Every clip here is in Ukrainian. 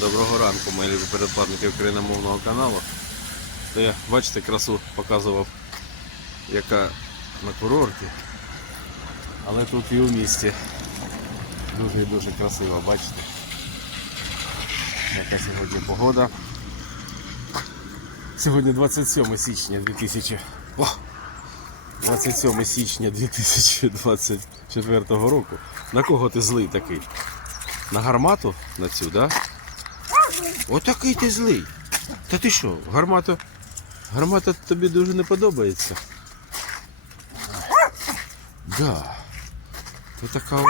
Доброго ранку, мої любі передплатники україномовного каналу. Я, бачите, красу показував, яка на курорті. Але тут і у місті. Дуже і дуже красиво, бачите. Яка сьогодні погода. Сьогодні 27 січня 2000. О! 27 січня 2024 року. На кого ти злий такий? На гармату? На цю, да? Отакий ти злий. Та ти що, гармата? Гармата тобі дуже не подобається. Да. Ти така от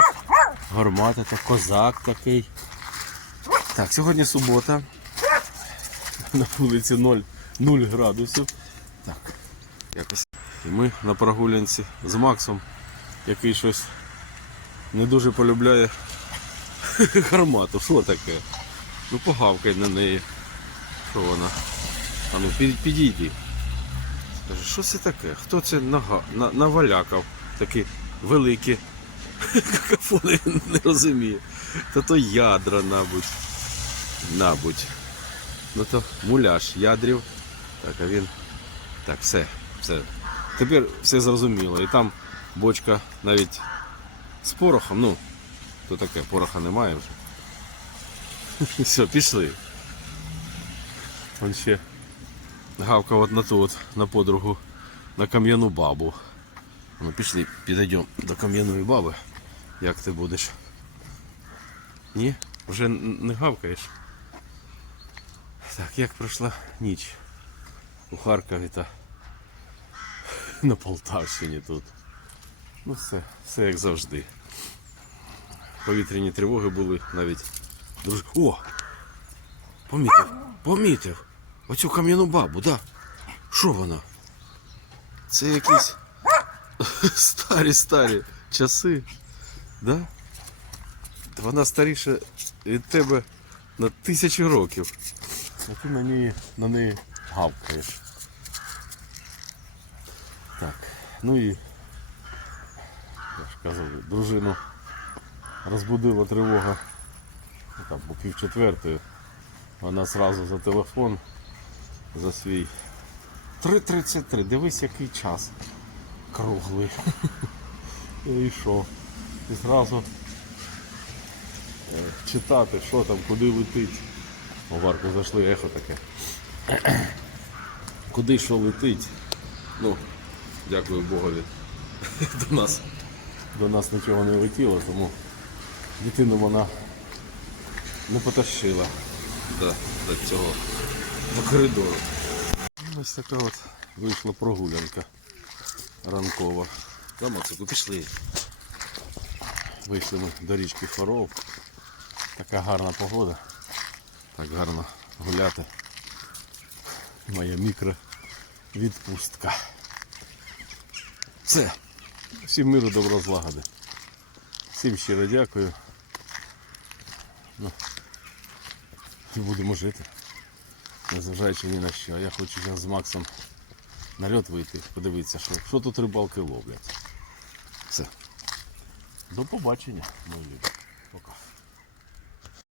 гармата, та козак такий. Так, сьогодні субота. На вулиці 0, 0 градусів. Так, якось. І ми на прогулянці з Максом, який щось не дуже полюбляє гармату. Що таке? Ну погавкай на неї. Що вона? А ну підійди. Скажи, що це таке? Хто це нага, на, навалякав? Такі великі какафони не розумію. Та то ядра, набудь. Набудь. Ну то муляж ядрів. Так, а він. Так, все, все. Тепер все зрозуміло. І там бочка навіть з порохом, ну, то таке, пороха немає вже. Все, пішли. Он ще гавкав на ту от, на подругу, на кам'яну бабу. Ну, пішли, підійдемо до кам'яної баби. Як ти будеш? Ні? Вже не гавкаєш? Так, як пройшла ніч у Харкові та на Полтавщині тут. Ну все, все як завжди. Повітряні тривоги були навіть дуже. О! Помітив, помітив. Оцю кам'яну бабу, да. Що вона? Це якісь старі старі часи. Да? Вона старіша від тебе на тисячі років. А ти на неї, на неї гавкаєш. Так, ну і я ж казав, дружину розбудила тривога там, по пів четвертої. Вона зразу за телефон за свій 3.33. Дивись, який час. Круглий. І що? І зразу е, читати, що там, куди летить. Варку зайшли ехо таке. Куди що летить? Ну, дякую Богові. До нас, до нас нічого не летіло, тому дитину вона не потащила до, до цього до коридору. Ось така от вийшла прогулянка ранкова. Та Мацику, пішли. Вийшли ми до річки Фаров. Така гарна погода. Так гарно гуляти. Моя мікро відпустка. Все. Всім миру, добро злагоди. Всім щиро дякую. І будемо жити. Незважаючи ні на що. Я хочу зараз з Максом на льот вийти, подивитися, що, що тут рибалки ловлять. Все. До побачення, мої люди. Пока.